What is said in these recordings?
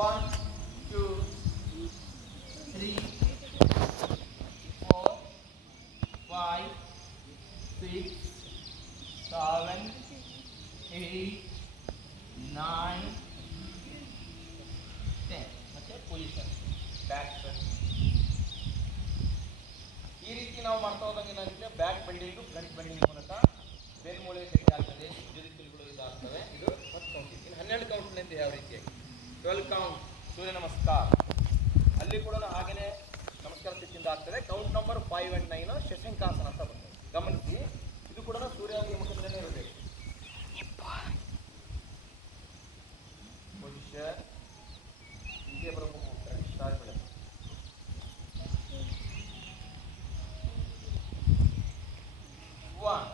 1, 2, 3, 4, 5, 6, 7, 8, 9, 10. ಮತ್ತೆ position back front. ಈ ರೀತಿ ನಾವು ಮಾಡ್ತಾ ಹೋದಾಗ ಏನಾಗುತ್ತೆ, ಬ್ಯಾಕ್ ಬೆಂಡಿಂಗು ಫ್ರಂಟ್ ಬೆಂಡಿಂಗ್ ಮೂಲಕ ಬೆನ್ಮೂಳೆ ಗಟ್ಟಿ ಆಗ್ತದೆ, ಜುರಿಕುಗಳು ಇದಾಗ್ತವೆ. ಇದು ಫಸ್ಟ್ ಕೌಂಟ್. ಇನ್ನು 12 ಕೌಂಟ್ನಿಂದ ಯಾವ ರೀತಿಯಾಗಿ 12 ಕೌಂಟ್ ಸೂರ್ಯ ನಮಸ್ಕಾರ, ಅಲ್ಲಿ ಕೂಡ ಹಾಗೇನೆ ನಮಸ್ಕಾರ ಸ್ಥಿತಿಯಿಂದ ಆಗ್ತದೆ. ಕೌಂಟ್ ನಂಬರ್ 5 and 9 ಶಶಂಕಾಸನ ಅಂತ ಬರ್ತದೆ. ಗಮನಿಸಿ, ಇದು ಕೂಡ ಸೂರ್ಯನಿಗೆ ಮುಖದಲ್ಲೇ ಇರಬೇಕು. ಪೊಸಿಷನ್ ಹೀಗೆ ಬರಬೇಕು. ಸ್ಟಾರ್ಟ್ ಮಾಡಿ. 1,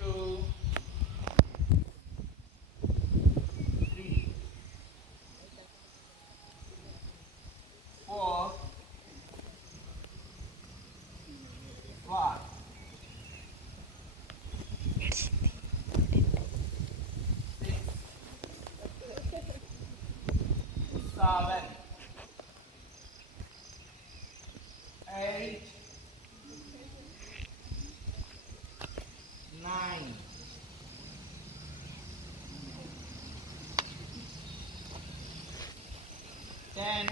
2, 3, 4, 5, 7, 8, 9, 10.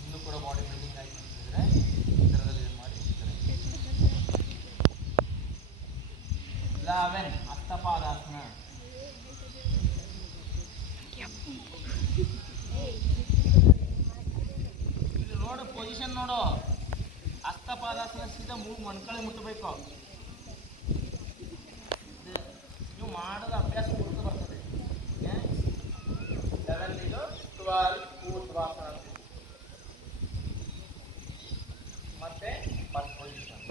ಇನ್ನು ಕೂಡ ಬಾಡಿ ಬಿಲ್ಡಿಂಗ್ ಆಗಿ ಈ ಥರದಲ್ಲಿ ಮಾಡಿ 11 ಹಸ್ತಪಾದಾಸನ. ಇಲ್ಲಿ ನೋಡು, ಪೊಸಿಷನ್ ನೋಡು. ಹಸ್ತಪಾದಾಸನ ಸೀದಾ ಮೂಗು ಮೊಣಕಳಿ ಮುಟ್ಟಬೇಕು. ನೀವು ಮಾಡೋದ ಅಭ್ಯಾಸ ಕೊಡ್ತಾ ಬರ್ತದೆ. 11 ಇದು 12 ಊರ್ಧ್ವಾಸನ ಮತ್ತೆ ಫಸ್ಟ್ ಪೊಸಿಷನ್.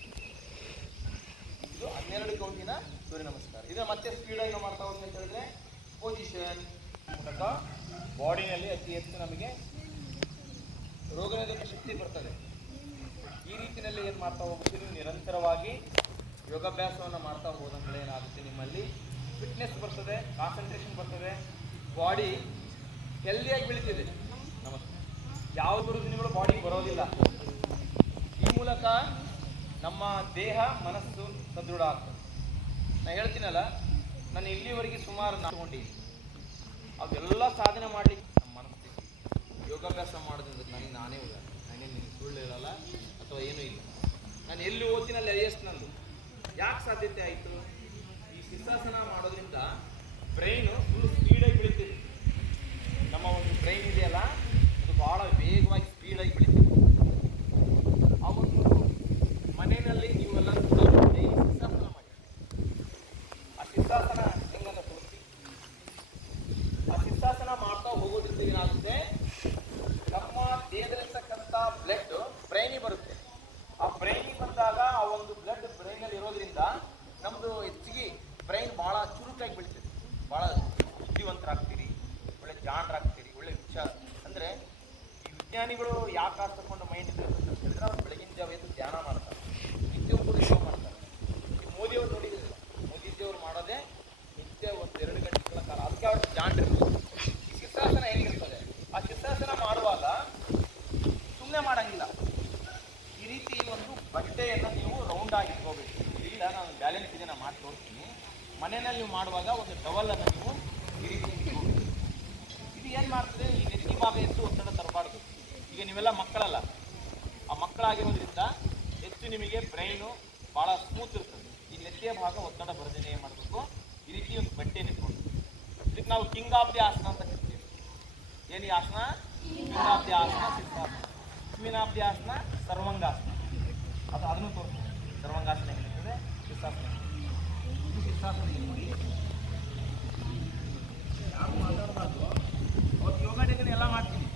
ಇದು 12 ಕೌಂಟಿನ ಸೂರ್ಯ ನಮಸ್ಕಾರ. ಇದು ಮತ್ತೆ ಸ್ಪೀಡಾಗಿ ಮಾಡ್ತಾ ಹೋಗಿ ಅಂತ ಹೇಳಿದ್ರೆ ಪೊಸಿಷನ್ ಮೂಲಕ ಬಾಡಿನಲ್ಲಿ ಅತಿ ಹೆಚ್ಚು ನಮಗೆ ರೋಗನಿರೋಧಕ ಶಕ್ತಿ ಬರ್ತದೆ. ಈ ರೀತಿಯಲ್ಲಿ ಏನು ಮಾಡ್ತಾ ಹೋಗ್ತೀವಿ, ನಿರಂತರವಾಗಿ ಯೋಗಾಭ್ಯಾಸವನ್ನು ಮಾಡ್ತಾ ಹೋದಂಗೆ ಏನಾಗುತ್ತೆ, ನಿಮ್ಮಲ್ಲಿ ಫಿಟ್ನೆಸ್ ಬರ್ತದೆ, ಕಾನ್ಸಂಟ್ರೇಷನ್ ಬರ್ತದೆ, ಬಾಡಿ ಹೆಲ್ದಿಯಾಗಿ ಬೆಳೀತಿದೆ. ನಮಸ್ತೆ. ಯಾವ ದುರ್ದಿನಗಳು ಬಾಡಿ ಬರೋದಿಲ್ಲ. ಈ ಮೂಲಕ ನಮ್ಮ ದೇಹ ಮನಸ್ಸು ಸದೃಢ ಆಗ್ತದೆ. ನಾನು ಹೇಳ್ತೀನಲ್ಲ, ನಾನು ಇಲ್ಲಿವರೆಗೆ ಸುಮಾರು ತಗೊಂಡಿದ್ದೀನಿ. ಅವೆಲ್ಲ ಸಾಧನೆ ಮಾಡಲಿಕ್ಕೆ ನಮ್ಮ ಮನಸ್ಥಿತಿ, ಯೋಗಾಭ್ಯಾಸ ಮಾಡೋದ್ರಿಂದ ನನಗೆ ನಾನೇ ಉದಾಹರಣೆ. ನಾನೇನು ಸುಳ್ಳು ಹೇಳಲ್ಲ ಅಥವಾ ಏನೂ ಇಲ್ಲ. ನಾನು ಎಲ್ಲಿ ಓದ್ತೀನಲ್ಲಿ ಹೈಯೆಸ್ಟ್ ನಂದು. ಯಾಕೆ ಸಾಧ್ಯತೆ ಆಯಿತು? ಈ ಶೀರ್ಷಾಸನ ಮಾಡೋದ್ರಿಂದ ಬ್ರೈನು ಫುಲ್ ಸ್ಪೀಡಾಗಿ ಬೆಳೀತಿದೆ. ನಮ್ಮ ಒಂದು ಬ್ರೈನ್ ಇದೆಯಲ್ಲ, ಅದು ಭಾಳ ವೇಗವಾಗಿ ಸ್ಪೀಡಾಗಿ ಬೆಳೀತಿದೆ. ಆ ಒಂದು ಮನೆಯಲ್ಲಿ ನೀವೆಲ್ಲ ಕೂಡ ಶೀರ್ಷಾಸನ ಮಾಡಿ. ಆ ಶೀರ್ಷಾಸನ ಹೆಂಗಂತ ತೋರಿಸಿ. ಆ ಶೀರ್ಷಾಸನ ಮಾಡ್ತಾ ಹೋಗೋದ್ರಿಂದ ಏನಾಗುತ್ತೆ, ನಮ್ಮ ದೇಹದಲ್ಲಿರ್ತಕ್ಕಂಥ ಬ್ಲಡ್ ಬ್ರೈನಿಗೆ ಬರುತ್ತೆ. ಆ ಬ್ರೈನಿಗೆ ಬಂದಾಗ ಆ ಒಂದು ಬ್ಲಡ್ ಬ್ರೈನಲ್ಲಿ ಇರೋದ್ರಿಂದ ನಮ್ಮದು ಹೆಚ್ಚಿಗೆ ಬ್ರೈನ್ ಭಾಳ ಚುರುಕಾಗಿ ಬೆಳೀತದೆ. ಭಾಳ ಬುದ್ಧಿವಂತರಾಗ್ತೀರಿ, ಒಳ್ಳೆ ಜಾಣರಾಗ್ತೀರಿ, ಒಳ್ಳೆ ವಿಚಾರ. ಅಂದರೆ ಈ ವಿಜ್ಞಾನಿಗಳು ಯಾಕೆ ಕಾಸು ತಗೊಂಡು ಮೈಂಡ್ ಅಂತ ಹೇಳಿದ್ರೆ, ಅವ್ರು ಬೆಳಗಿನ ಜಾವ ಎದ್ದು ಧ್ಯಾನ ಮಾಡ್ತಾರೆ, ನಿತ್ಯ ಒಬ್ಬರು ಯೋಗ ಮಾಡ್ತಾರೆ. ಈ ಮೋದಿಯವ್ರು ನೋಡಿದ್ರಿಲ್ಲ, ಮೋದಿಜಿಯವ್ರು ಮಾಡೋದೇ ನಿತ್ಯ 1-2 ಗಂಟೆಗಳ ಕಾಲ. ಅದಕ್ಕೆ ಅವ್ರು ಜಾಣರಿರ್ಬೋದು. ಈ ಶೀರ್ಷಾಸನ ಹೇಗಿರ್ತದೆ, ಆ ಶೀರ್ಷಾಸನ ಮಾಡುವಾಗ ಸುಮ್ಮನೆ ಮಾಡೋಂಗಿಲ್ಲ. ಈ ರೀತಿ ಒಂದು ಬಟ್ಟೆಯನ್ನು ನೀವು ರೌಂಡ್ ಆಗಿ ಇಟ್ಕೋಬೇಕು. ಇಲ್ಲ, ನಾನು ಬ್ಯಾಲೆನ್ಸ್ ಇದೆ, ನಾನು ಮಾಡಿ ತೋರಿಸ್ತೀನಿ. ಮನೆಯಲ್ಲಿ ನೀವು ಮಾಡುವಾಗ ಒಂದು ಟವಲನ್ನು ನೀವು ಈ ರೀತಿ ಇಟ್ಕೋಬೇಕು. ಇದು ಏನು ಮಾಡ್ತದೆ, ಈ ನೆತ್ತಿ ಭಾಗ ಹೆಚ್ಚು ಒತ್ತಡ ತರಬಾರ್ದು. ಈಗ ನೀವೆಲ್ಲ ಮಕ್ಕಳಲ್ಲ, ಆ ಮಕ್ಕಳಾಗಿರೋದ್ರಿಂದ ಹೆಚ್ಚು ನಿಮಗೆ ಬ್ರೈನು ಭಾಳ ಸ್ಮೂತ್ ಇರ್ತದೆ. ಈ ನೆತ್ತಿಯ ಭಾಗ ಒತ್ತಡ ಬರದೇನೆ ಏನು ಮಾಡಬೇಕು, ಈ ರೀತಿ ಒಂದು ಬಟ್ಟೆ ನಿಂತ್ಕೊಂಡು. ಇದಕ್ಕೆ ನಾವು ಕಿಂಗ್ ಆಫ್ ದಿ ಆಸನ ಅಂತ ಕರಿತೀವಿ. ಏನು ಈ ಆಸನ? ಕಿಂಗ್ ಆಫ್ ದಿ ಆಸನ ಶೀರ್ಷಾಸನ. ಕ್ವೀನ್ ಆಫ್ ದಿ ಆಸನ ಸರ್ವಾಂಗಾಸನ. ಅದನ್ನು ತೋರಿಸ್ತೀವಿ. ಸರ್ವಾಂಗಾಸನ ಏನಿರ್ತದೆ, ಶೀರ್ಷಾಸನ. ಇದು ಶೀರ್ಷಾಸನ. ನೋಡಿ, ಯಾರು ಮಾತಾಡಬಾರ್ದು. ಅವತ್ತು ಯೋಗ ಡೇಗಲ್ಲಿ ಎಲ್ಲ ಮಾಡ್ತೀವಿ.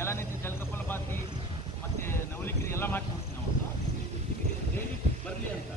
ಎಲ್ಲ ನಿಂತು ಜಲಕಪಾಲಭಾತಿ ಮತ್ತು ನವಲಿಗಿರಿ ಎಲ್ಲ ಮಾಡ್ಕೊಡ್ತೀವಿ ನಾವು. ಡೈಲಿ ಬರಲಿ ಅಂತ.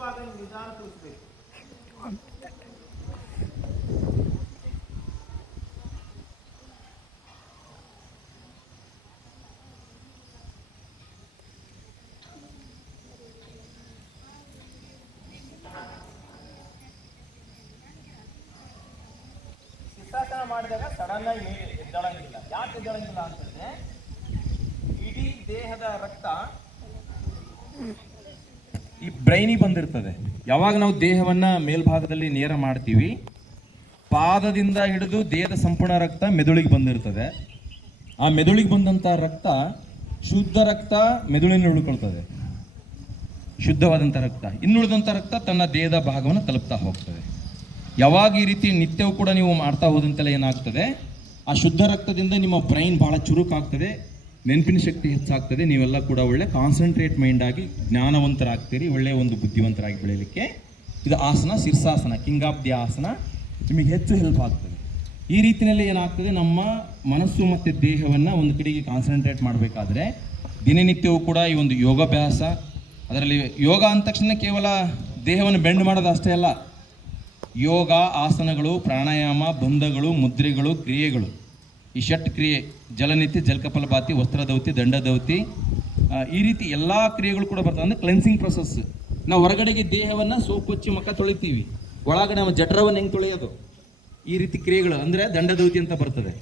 ತಿಳಿಸುವಾಗ ನಿಧಾನ ತಿಳಿಸ್ಬೇಕು. ಶಿರ್ಷಾಸನ ಮಾಡಿದಾಗ ಸಡನ್ ಆಗಿ ಮೇಲೆ ಎದ್ದೇಳಂಗಿಲ್ಲ. ಯಾಕೆ ಎದ್ದೇಳಂಗಿಲ್ಲ ಅಂತಂದ್ರೆ ಇಡೀ ದೇಹದ ರಕ್ತ ಈ ಬ್ರೈನಿಗೆ ಬಂದಿರ್ತದೆ. ಯಾವಾಗ ನಾವು ದೇಹವನ್ನ ಮೇಲ್ಭಾಗದಲ್ಲಿ ನೇರ ಮಾಡ್ತೀವಿ, ಪಾದದಿಂದ ಹಿಡಿದು ದೇಹದ ಸಂಪೂರ್ಣ ರಕ್ತ ಮೆದುಳಿಗೆ ಬಂದಿರ್ತದೆ. ಆ ಮೆದುಳಿಗೆ ಬಂದಂಥ ರಕ್ತ ಶುದ್ಧ ರಕ್ತ ಮೆದುಳಿನಲ್ಲಿ ಉಳ್ಕೊಳ್ತದೆ, ಶುದ್ಧವಾದಂಥ ರಕ್ತ. ಇನ್ನುಳಿದಂಥ ರಕ್ತ ತನ್ನ ದೇಹದ ಭಾಗವನ್ನು ತಲುಪ್ತಾ ಹೋಗ್ತದೆ. ಯಾವಾಗ ಈ ರೀತಿ ನಿತ್ಯವೂ ಕೂಡ ನೀವು ಮಾಡ್ತಾ ಹೋದಂತೆಲ್ಲ ಏನಾಗ್ತದೆ, ಆ ಶುದ್ಧ ರಕ್ತದಿಂದ ನಿಮ್ಮ ಬ್ರೈನ್ ಭಾಳ ಚುರುಕಾಗ್ತದೆ, ನೆನಪಿನ ಶಕ್ತಿ ಹೆಚ್ಚಾಗ್ತದೆ. ನೀವೆಲ್ಲ ಕೂಡ ಒಳ್ಳೆ ಕಾನ್ಸಂಟ್ರೇಟ್ ಮೈಂಡ್ ಆಗಿ ಜ್ಞಾನವಂತರಾಗ್ತೀರಿ, ಒಳ್ಳೆಯ ಒಂದು ಬುದ್ಧಿವಂತರಾಗಿ ಬೆಳೆಯಲಿಕ್ಕೆ ಇದು ಆಸನ, ಶೀರ್ಷಾಸನ, ಕಿಂಗ್ ಆಫ್ ದಿ ಆಸನ ನಿಮಗೆ ಹೆಚ್ಚು ಹೆಲ್ಪ್ ಆಗ್ತದೆ. ಈ ರೀತಿಯಲ್ಲಿ ಏನಾಗ್ತದೆ, ನಮ್ಮ ಮನಸ್ಸು ಮತ್ತು ದೇಹವನ್ನು ಒಂದು ಕಡೆಗೆ ಕಾನ್ಸಂಟ್ರೇಟ್ ಮಾಡಬೇಕಾದ್ರೆ ದಿನನಿತ್ಯವೂ ಕೂಡ ಈ ಒಂದು ಯೋಗಾಭ್ಯಾಸ, ಅದರಲ್ಲಿ ಯೋಗ ಅಂದ ತಕ್ಷಣ ಕೇವಲ ದೇಹವನ್ನು ಬೆಂಡ್ ಮಾಡೋದು ಅಷ್ಟೇ ಅಲ್ಲ. ಯೋಗ, ಆಸನಗಳು, ಪ್ರಾಣಾಯಾಮ, ಬಂಧಗಳು, ಮುದ್ರೆಗಳು, ಕ್ರಿಯೆಗಳು, ಈ ಷಟ್ ಕ್ರಿಯೆ, ಜಲನಿತ್ಯ, ಜಲಕಪಲಭಾತಿ, ವಸ್ತ್ರದೌತಿ, ದಂಡದೌತಿ, ಈ ರೀತಿ ಎಲ್ಲ ಕ್ರಿಯೆಗಳು ಕೂಡ ಬರ್ತವೆ. ಅಂದರೆ ಕ್ಲೆನ್ಸಿಂಗ್ ಪ್ರೊಸೆಸ್. ನಾವು ಹೊರಗಡೆಗೆ ದೇಹವನ್ನು ಸೋಪು ಹಚ್ಚಿ ಮುಖ ತೊಳಿತೀವಿ, ಒಳಗಡೆ ನಾವು ಜಠರವನ್ನು ಹೆಂಗೆ ತೊಳೆಯೋದು, ಈ ರೀತಿ ಕ್ರಿಯೆಗಳು ಅಂದರೆ ದಂಡದೌತಿ ಅಂತ ಬರ್ತದೆ.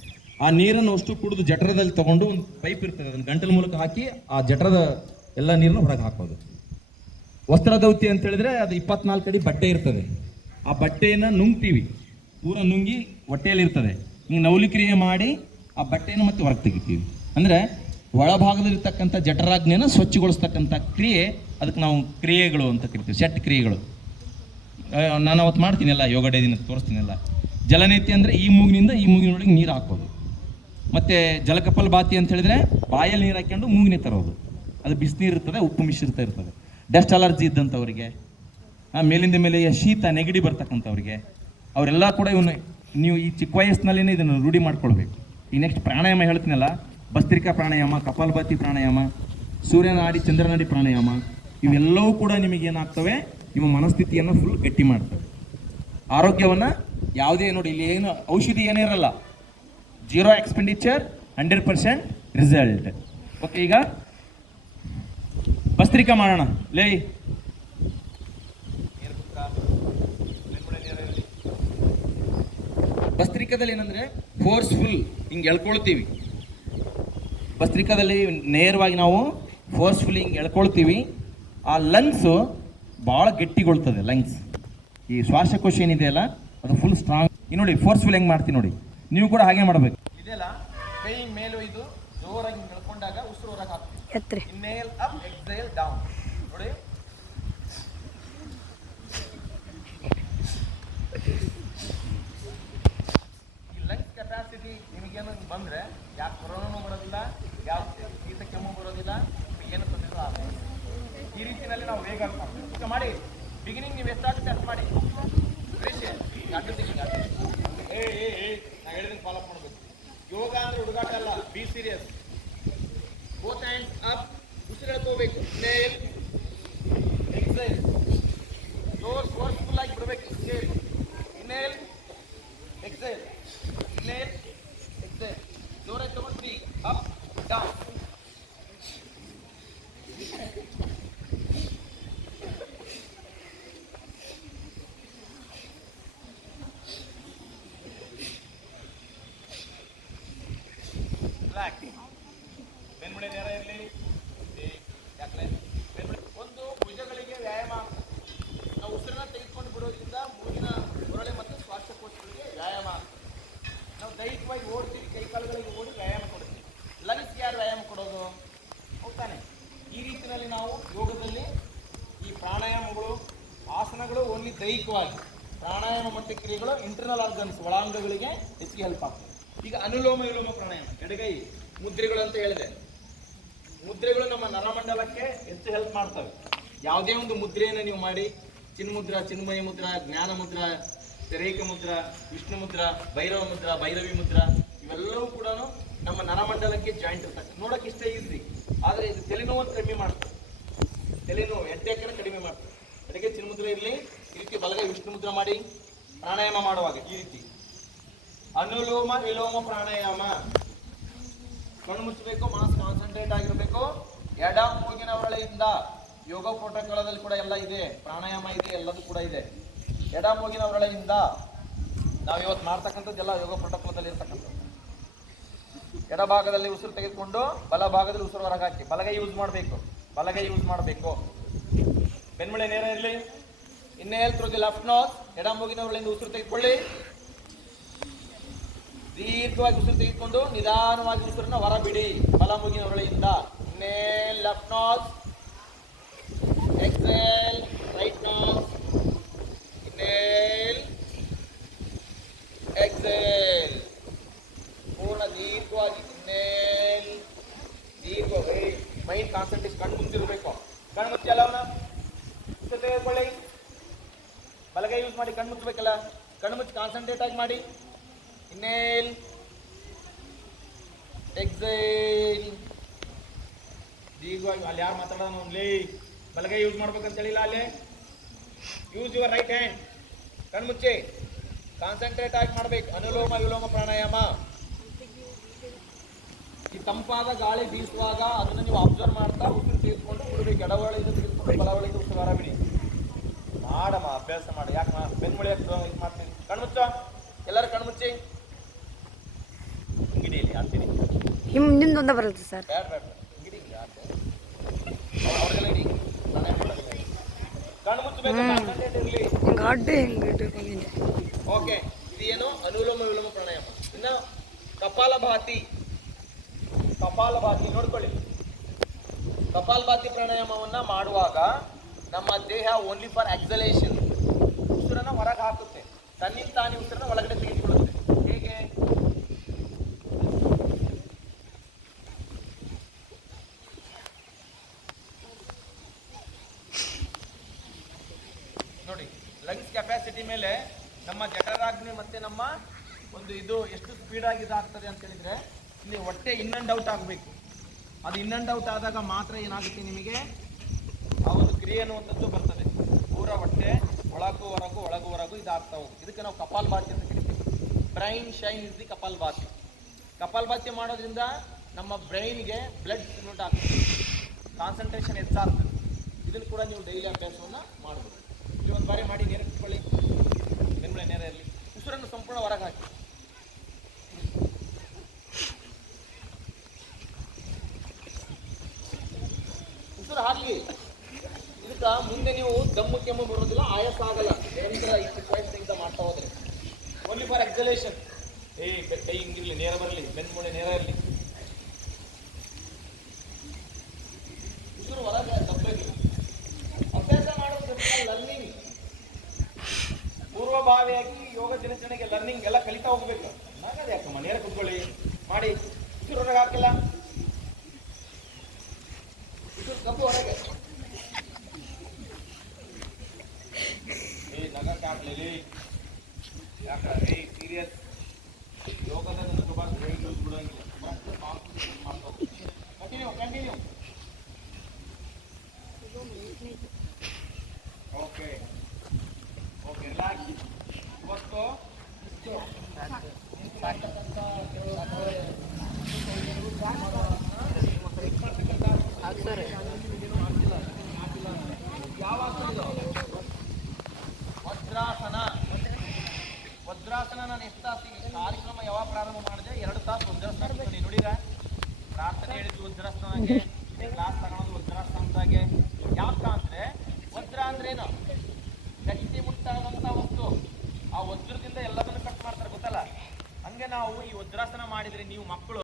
ಆ ನೀರನ್ನು ಅಷ್ಟು ಕುಡಿದು ಜಠರದಲ್ಲಿ ತಗೊಂಡು ಒಂದು ಪೈಪ್ ಇರ್ತದೆ, ಅದನ್ನು ಗಂಟಲ ಮೂಲಕ ಹಾಕಿ ಆ ಜಠರದ ಎಲ್ಲ ನೀರನ್ನು ಹೊರಗೆ ಹಾಕೋದು. ವಸ್ತ್ರದೌತಿ ಅಂತ ಹೇಳಿದ್ರೆ ಅದು 24 ಅಡಿ ಬಟ್ಟೆ ಇರ್ತದೆ, ಆ ಬಟ್ಟೆಯನ್ನು ನುಂಗ್ತೀವಿ, ಪೂರ ನುಂಗಿ ಹೊಟ್ಟೆಯಲ್ಲಿ ಇರ್ತದೆ. ಹಿಂಗೆ ನವಲಿ ಕ್ರಿಯೆ ಮಾಡಿ ಆ ಬಟ್ಟೆಯನ್ನು ಮತ್ತೆ ಹೊರಗೆ ತೆಗಿತೀವಿ. ಅಂದರೆ ಒಳಭಾಗದಲ್ಲಿರ್ತಕ್ಕಂಥ ಜಠರಾಗ್ನಿಯನ್ನು ಸ್ವಚ್ಛಗೊಳಿಸ್ತಕ್ಕಂಥ ಕ್ರಿಯೆ, ಅದಕ್ಕೆ ನಾವು ಕ್ರಿಯೆಗಳು ಅಂತ ಕರಿತೀವಿ, ಷಟ್ ಕ್ರಿಯೆಗಳು. ನಾನು ಅವತ್ತು ಮಾಡ್ತೀನಲ್ಲ, ಯೋಗ ಡೇ ದಿನ ತೋರಿಸ್ತೀನಲ್ಲ. ಜಲನೀತಿ ಅಂದರೆ ಈ ಮೂಗಿನಿಂದ ಈ ಮೂಗಿನೊಳಗೆ ನೀರು ಹಾಕೋದು. ಮತ್ತು ಜಲಕಪಲಭಾತಿ ಅಂತ ಹೇಳಿದ್ರೆ ಬಾಯಲ್ಲಿ ನೀರು ಹಾಕ್ಕೊಂಡು ಮೂಗಿನೇ ತರೋದು. ಅದು ಬಿಸಿನೀರು ಇರ್ತದೆ, ಉಪ್ಪು ಮಿಶ್ರಿತ ಇರ್ತದೆ. ಡಸ್ಟ್ ಅಲರ್ಜಿ ಇದ್ದಂಥವ್ರಿಗೆ, ಮೇಲಿಂದ ಮೇಲೆ ಶೀತ ನೆಗಡಿ ಬರ್ತಕ್ಕಂಥವ್ರಿಗೆ, ಅವರೆಲ್ಲ ಕೂಡ ಇವನು ನೀವು ಈ ಚಿಕ್ಕ ವಯಸ್ಸಿನಲ್ಲೇ ಇದನ್ನು ರೂಢಿ ಮಾಡ್ಕೊಳ್ಬೇಕು. ಈ ನೆಕ್ಸ್ಟ್ ಪ್ರಾಣಾಯಾಮ ಹೇಳ್ತೀನಲ್ಲ, ಭಸ್ತ್ರಿಕಾ ಪ್ರಾಣಾಯಾಮ, ಕಪಾಲಭಾತಿ ಪ್ರಾಣಾಯಾಮ, ಸೂರ್ಯನಾಡಿ, ಚಂದ್ರನಾಡಿ ಪ್ರಾಣಾಯಾಮ, ಇವೆಲ್ಲವೂ ಕೂಡ ನಿಮಗೇನಾಗ್ತವೆ, ನಿಮ್ಮ ಮನಸ್ಥಿತಿಯನ್ನು ಫುಲ್ ಗಟ್ಟಿ ಮಾಡ್ತವೆ. ಆರೋಗ್ಯವನ್ನು ಯಾವುದೇ ನೋಡಿ, ಇಲ್ಲಿ ಏನು ಔಷಧಿ ಏನೇ ಇರಲ್ಲ, 0 ಎಕ್ಸ್ಪೆಂಡಿಚರ್, 100% ರಿಸಲ್ಟ್. ಓಕೆ, ಈಗ ಭಸ್ತ್ರಿಕಾ ಮಾಡೋಣ. ಲೇ ಭಸ್ತ್ರಿಕಾದಲ್ಲಿ ಏನಂದರೆ ಫೋರ್ಸ್ಫುಲ್ ಹಿಂಗೆ ಎಳ್ಕೊಳ್ತೀವಿ. ಭಸ್ತ್ರಿಕಾದಲ್ಲಿ ನೇರವಾಗಿ ನಾವು ಫೋರ್ಸ್ಫುಲ್ ಹಿಂಗೆ ಎಳ್ಕೊಳ್ತೀವಿ. ಆ ಲಂಗ್ಸು ಭಾಳ ಗಟ್ಟಿಗೊಳ್ತದೆ. ಲಂಗ್ಸ್, ಈ ಶ್ವಾಸಕೋಶ ಏನಿದೆಯಲ್ಲ ಅದು ಫುಲ್ ಸ್ಟ್ರಾಂಗ್. ಈ ನೋಡಿ ಫೋರ್ಸ್ಫುಲ್ ಹೆಂಗೆ ಮಾಡ್ತೀವಿ ನೋಡಿ, ನೀವು ಕೂಡ ಹಾಗೆ ಮಾಡಬೇಕು. ಇದೆಲ್ಲ ಕೈ ಮೇಲೂ ಇದು ಜೋರಾಗಿ ಎಳ್ಕೊಂಡಾಗ ಉಸಿರು ಹೊರಗೆ ಹಾಕ್ತೀವಿ. Inhale up, exhale down. ನೋಡಿ, ಲಂಗ್ಸ್ ಕೆಪಾಸಿಟಿ ನಿಮಗೇನು ಬಂದರೆ ಯಾಕೆ ಕೊರೋನಾನು ಬರೋದಿಲ್ಲ, ಯಾವ ಶೀತ ಕೆಮ್ಮು ಬರೋದಿಲ್ಲ, ಏನು ತೊಂದರೆ ಆಗಲ್ಲ. ಈ ರೀತಿಯಲ್ಲಿ ನಾವು ವೇಗ ಈಗ ಮಾಡಿ. ಬಿಗಿನಿಂಗ್ ನೀವು ಎಷ್ಟಾಗುತ್ತೆ ಅಷ್ಟು ಮಾಡಿ. ಅಡ್ಡು ತಿಂಗಿ ನಾ ಹೇಳಿದ್ರೆ ಫಾಲೋ ಮಾಡಬೇಕು. ಯೋಗ ಅಂದ್ರೆ ಹುಡುಗಾಟ ಅಲ್ಲ, be serious. Both hands up, ಉಸಿರು ಎಳ್ಕೋಬೇಕು. ಇನ್ಹೇಲ್, ಎಕ್ಸೇಲ್, ಜೋರ್ ಫೋರ್ಸ್ಫುಲ್ ಆಗಿ ಬಿಡಬೇಕು. ಇನ್ಹೇಲ್, ಎಕ್ಸೇಲ್, ಇನ್ಹೇಲ್, ಎಕ್ಸೇಲ್, ಜೋರಾಗಿ ತಗೊಂಡು ಅಪ್ ಡೌನ್. ಬೆನ್ಮುಳೆ ನೇರ ಇರಲಿ. ಯಾಕಲೆ ಒಂದು ಭುಜಗಳಿಗೆ ವ್ಯಾಯಾಮ. ನಾವು ಉಸಿರನ್ನ ತೆಗೆದುಕೊಂಡು ಬಿಡೋದ್ರಿಂದ ಮೂಗಿನ ಹೊರಳೆ ಮತ್ತು ಶ್ವಾಸಕೋಶಗಳಿಗೆ ವ್ಯಾಯಾಮ. ನಾವು ದೈಹಿಕವಾಗಿ ಓಡ್ತೀವಿ, ಕೈಕಾಲುಗಳಿಗೆ ಓಡಿ ವ್ಯಾಯಾಮ ಕೊಡ್ತೀವಿ. ಲಂಗ್ಸ್ ಯಾರು ವ್ಯಾಯಾಮ ಕೊಡೋದು? ಹೋಗ್ತಾನೆ. ಈ ರೀತಿಯಲ್ಲಿ ನಾವು ಯೋಗದಲ್ಲಿ ಈ ಪ್ರಾಣಾಯಾಮಗಳು, ಆಸನಗಳು ಓನ್ಲಿ ದೈಹಿಕವಾಗಿ, ಪ್ರಾಣಾಯಾಮ ಮತ್ತು ಕ್ರಿಯೆಗಳು ಇಂಟರ್ನಲ್ ಆರ್ಗನ್ಸ್, ಒಳಾಂಗಗಳಿಗೆ ಹೆಚ್ಚಿಗೆ ಹೆಲ್ಪ್ ಆಗ್ತದೆ. ಈಗ ಅನುಲೋಮ ವಿಲೋಮ ಪ್ರಾಣಾಯಾಮ, ಎಡಗೈ ಮುದ್ರೆಗಳು ಅಂತ ಹೇಳಿದೆ. ಮುದ್ರೆಗಳು ನಮ್ಮ ನರಮಂಡಲಕ್ಕೆ ಹೆಚ್ಚು ಹೆಲ್ಪ್ ಮಾಡ್ತವೆ. ಯಾವುದೇ ಒಂದು ಮುದ್ರೆಯನ್ನು ನೀವು ಮಾಡಿ, ಚಿನ್ಮುದ್ರಾ, ಚಿನ್ಮಯ ಮುದ್ರಾ, ಜ್ಞಾನ ಮುದ್ರಾ, ರೇಖ ಮುದ್ರಾ, ವಿಷ್ಣು ಮುದ್ರಾ, ಭೈರವ ಮುದ್ರಾ, ಭೈರವಿ ಮುದ್ರಾ, ಇವೆಲ್ಲವೂ ಕೂಡ ನಮ್ಮ ನರಮಂಡಲಕ್ಕೆ ಜಾಯಿಂಟ್ ಇರ್ತದೆ. ನೋಡೋಕೆ ಇಷ್ಟೇ ಈಸಿ, ಆದರೆ ಇದು ತಲೆನೋವನ್ನು ಕಡಿಮೆ ಮಾಡ್ತದೆ. ತಲೆನೋವು ಹೆಡ್ಡೇಕನ್ನು ಕಡಿಮೆ ಮಾಡ್ತದೆ. ಎಡಗೈ ಚಿನ್ಮುದ್ರೆ ಇರಲಿ. ಈ ರೀತಿ ಬಲಗೈ ವಿಷ್ಣು ಮುದ್ರ ಮಾಡಿ ಪ್ರಾಣಾಯಾಮ ಮಾಡುವಾಗ ಈ ರೀತಿ ಅನುಲೋಮ ವಿಲೋಮ ಪ್ರಾಣಾಯಾಮ. ಕಣ್ಣು ಮುಚ್ಚಬೇಕು, ಮನಸ್ಸು ಕಾನ್ಸಂಟ್ರೇಟ್ ಆಗಿರಬೇಕು. ಎಡ ಮೂಗಿನ ಹೊರಳೆಯಿಂದ ಯೋಗ ಪ್ರೋಟೋಕಾಲದಲ್ಲಿ ಕೂಡ ಎಲ್ಲ ಇದೆ, ಪ್ರಾಣಾಯಾಮ ಇದೆ, ಎಲ್ಲದೂ ಕೂಡ ಇದೆ. ಎಡ ಮೂಗಿನ ಹೊರಳೆಯಿಂದ ನಾವು ಇವತ್ತು ಮಾಡ್ತಕ್ಕಂಥದ್ದೆಲ್ಲ ಯೋಗ ಪ್ರೋಟೋಕಾಲದಲ್ಲಿ ಇರ್ತಕ್ಕಂಥದ್ದು. ಎಡ ಭಾಗದಲ್ಲಿ ಉಸಿರು ತೆಗೆದುಕೊಂಡು ಬಲ ಭಾಗದಲ್ಲಿ ಉಸಿರು ಹೊರಗೆ ಹಾಕಿ ಬಲಗೈ ಯೂಸ್ ಮಾಡಬೇಕು. ಬೆನ್ಮೂಳೆ ನೇರ ಇರಲಿ. ಇನ್ನೇಲ್ ಥ್ರೂ ದಿ ಲೆಫ್ಟ್ ನೋಸ್. ಎಡ ಮೂಗಿನ ಹೊರಳಿಂದ ಉಸಿರು ತೆಗೆದುಕೊಳ್ಳಿ. ದೀರ್ಘವಾಗಿ ಉಸಿರು ತೆಗೆದುಕೊಂಡು ನಿಧಾನವಾಗಿ ಉಸಿರನ್ನ ಹೊರ ಬಿಡಿ ಬಲ ಮೂಗಿನ ಹೊರಳಿಂದ. Inhale left nose, exhale right nose, inhale exhale. ಪೂರ್ಣ ದೀರ್ಘವಾಗಿ ಇನ್ನೇಲ್ ದೀರ್ಘವಾಗಿ. ಮೈಂಡ್ ಕಾನ್ಸಂಟ್ರೇಷನ್ ಕಣ್ಣು ಮುಚ್ಚಿರ್ಬೇಕು. ಕಣ್ಣು ಮುಚ್ಚಿ ಅಲ್ಲವನ್ನ ಉಸಿರು ತೆಗೆದುಕೊಳ್ಳಿ. ಬಲಗೈ ಯೂಸ್ ಮಾಡಿ ಕಣ್ಣು ಮುಚ್ಚಬೇಕಲ್ಲ, ಕಣ್ಣು ಮುಚ್ಚಿ ಕಾನ್ಸಂಟ್ರೇಟ್ ಆಗಿ ಮಾಡಿ. ಇನ್ನೇಲ್ ಎಕ್ಸೇಲ್ ದೀರ್ಘವಾಗಿ. ಅಲ್ಲಿ ಯಾರು ಮಾತಾಡೋಣ ಓನ್ಲಿ ಬಲಗೈ ಯೂಸ್ ಮಾಡ್ಬೇಕಂತ ಹೇಳಿಲ್ಲ. ಅಲ್ಲಿ ಯೂಸ್ ಯುವರ್ ರೈಟ್ ಹ್ಯಾಂಡ್. ಕಣ್ಮುಚ್ಚಿ ಕಾನ್ಸಂಟ್ರೇಟ್ ಆಗಿ ಮಾಡ್ಬೇಕು. ಅನುಲೋಮ ವಿಲೋಮ ಪ್ರಾಣಾಯಾಮ. ಈ ತಂಪಾದ ಗಾಳಿ ಬೀಸುವಾಗ ಅದನ್ನು ನೀವು ಅಬ್ಸರ್ವ್ ಮಾಡ್ತಾ ಉಸಿರು ತೆಗೆದುಕೊಂಡು ಬಿಡಬೇಕು. ಎಡವಳಿಂದ ತೆಗೆದುಕೊಂಡು ಬಲವಳಿಂದ ಉಸಿರು ಹೊರ ಬಿಡಿ. ಮಾಡಮ್ಮ, ಅಭ್ಯಾಸ ಮಾಡಿ. ಯಾಕೆ ಬೆನ್ಮೂಳೆ ಇದು ಮಾಡ್ತೀನಿ. ಕಣ್ಮುಚ್ಚ, ಎಲ್ಲರೂ ಕಣ್ಮುಚ್ಚಿ. ಹಿಂಗಿಡಿಯಲ್ಲಿ ಆಗ್ತೀನಿ. ಹಿಂದಿಂದೊಂದ ಬರುತ್ತೆ ಸರ್. ಬೇಡ ಹಿಂಗಿಡಿ ಅವ್ರಿಗೆಲ್ಲ ಇಡಿ. ಕಣ್ಣು ಮುಚ್ಚಬೇಕು, ಕಾನ್ಸಂಟ್ರೇಟ್ ಇರಲಿ. ಓಕೆ, ಇದೇನು ಅನುಲೋಮ ವಿಲೋಮ ಪ್ರಾಣಾಯಾಮ. ಇನ್ನು ಕಪಾಲಭಾತಿ ನೋಡ್ಕೊಳ್ಳಿ. ಕಪಾಲಭಾತಿ ಪ್ರಾಣಾಯಾಮವನ್ನ ಮಾಡುವಾಗ ನಮ್ಮ ದೇಹ ಓನ್ಲಿ ಫಾರ್ ಎಕ್ಸಲೇಷನ್ ಉಸಿರನ್ನ ಹೊರಗೆ ಹಾಕುತ್ತೆ. ತನ್ನಿಂದ ತಾನೇ ಉಸಿರನ್ನ ಒಳಗಡೆ ತೆಗೆದುಕೊಳ್ಳುತ್ತೆ. ಹೇಗೆ? ನೋಡಿ, ಲಂಗ್ಸ್ ಕೆಪಾಸಿಟಿ ಮೇಲೆ ನಮ್ಮ ಜಠರಾಗ್ನಿ ಮತ್ತೆ ನಮ್ಮ ಒಂದು ಇದು ಎಷ್ಟು ಸ್ಪೀಡಾಗಿ ಇದಾಗ್ತದೆ ಅಂತ ಹೇಳಿದ್ರೆ, ಇಲ್ಲಿ ಹೊಟ್ಟೆ ಇನ್ ಅಂಡ್ ಔಟ್ ಆಗಬೇಕು. ಅದು ಇನ್ ಅಂಡ್ ಔಟ್ ಆದಾಗ ಮಾತ್ರ ಏನಾಗುತ್ತೆ ನಿಮಗೆ ಆ ಒಂದು ಕ್ರಿಯೆ ಅನ್ನುವಂಥದ್ದು ಬರ್ತದೆ. ಪೂರ ಹೊಟ್ಟೆ ಒಳಗೂ ಹೊರಗೂ ಇದಾಗ್ತಾ ಹೋಗುತ್ತೆ. ಇದಕ್ಕೆ ನಾವು ಕಪಾಲಭಾತಿ ಅಂತ ಕರಿತೀವಿ. Brain shine is the kapalbhati. Kapalbhati ಮಾಡೋದ್ರಿಂದ ನಮ್ಮ ಬ್ರೈನ್ಗೆ ಬ್ಲಡ್ ಸರ್ಕ್ಯುಲೇಟ್ ಆಗ್ತದೆ, ಕಾನ್ಸಂಟ್ರೇಷನ್ ಹೆಚ್ಚಾಗ್ತದೆ. ಇದನ್ನು ಕೂಡ ನೀವು ಡೈಲಿ ಅಭ್ಯಾಸವನ್ನು ಮಾಡಬಹುದು. ಇಲ್ಲಿ ಒಂದು ಬಾರಿ ಮಾಡಿ ನೇರ ಇಟ್ಕೊಳ್ಳಿ. ಬೆನ್ಮೂಳೆ ನೇರ ಇರಲಿ. ಉಸಿರನ್ನು ಸಂಪೂರ್ಣ ಹೊರಗೆ ಹಾಕಿ. ಉಸಿರು ಹಾಕಿ. ಇದಕ್ಕೆ ಮುಂದೆ ನೀವು ದಮ್ಮು ಕೆಮ್ಮು ಬರೋದಿಲ್ಲ, ಆಯಾಸ ಆಗಲ್ಲ. ನಿರಂತರ ಈ ಮಾಡ್ತಾ ಹೋದ್ರೆ ಓನ್ಲಿ ಫಾರ್ ಎಕ್ಸಲೇಷನ್. ಕೈ ಹಿಂಗಿರ್ಲಿ, ನೇರ ಬರಲಿ, ಬೆನ್ಮೂಳೆ ನೇರ ಇರಲಿ. ಉಸಿರು ಹೊರಗೆ ದಬ್ಬಲಿ. ಅಭ್ಯಾಸ ಮಾಡೋದು ಲರ್ನಿಂಗ್. ಪೂರ್ವಭಾವಿಯಾಗಿ ಯೋಗ ದಿನಚರಣೆಗೆ ಲರ್ನಿಂಗ್ ಎಲ್ಲ ಕಲಿತಾ ಹೋಗ್ಬೇಕು. ಹಾಗಾದ್ರೆ ಯಾಕಮ್ಮ ನೇರ ಕುತ್ಕೊಳ್ಳಿ, ಮಾಡಿ. ಉಸಿರು ಹೊರಗೆ ಹಾಕಿಲ್ಲ, ಉಸಿರು ಕಬ್ಬು ಹೊರಗೆ. ನಗಕ್ಕೆ ಹಾಕ್ಲಿ. ಯಾಕಂದ್ರೆ ಸೀರಿಯಸ್ ಯೋಗದ ಬಿಡಂಗಿಲ್ಲ. ಕಂಟಿನ್ಯೂ. Okay, relax. ಇವತ್ತು ವಜ್ರಾಸನ ನಾನು ಎಷ್ಟು ತಾಸು ಕಾರ್ಯಕ್ರಮ ಯಾವಾಗ ಪ್ರಾರಂಭ ಮಾಡಿದೆ? 2 ತಾಸು ವಜ್ರಾಸನ ನೋಡಿರ. ಪ್ರಾರ್ಥನೆ ಹೇಳಿದ್ದು ವಜ್ರಾಸನದಾಗೆ, ಕ್ಲಾಸ್ ತಗೊಳೋದು ವಜ್ರಾಸನದಾಗೆ. ಯಾಕ ಅಂದ್ರೆ ವಜ್ರ ಅಂದ್ರೇನು? ಗಟ್ಟಿ ಮುಟ್ಟಾದಂತ ವಸ್ತು. ಆ ವಜ್ರದಿಂದ ಎಲ್ಲದನ್ನು ಕಟ್ ಮಾಡ್ತಾರೆ, ಗೊತ್ತಲ್ಲ? ಹಂಗೆ ನಾವು ಈ ವಜ್ರಾಸನ ಮಾಡಿದ್ರೆ ನೀವು ಮಕ್ಕಳು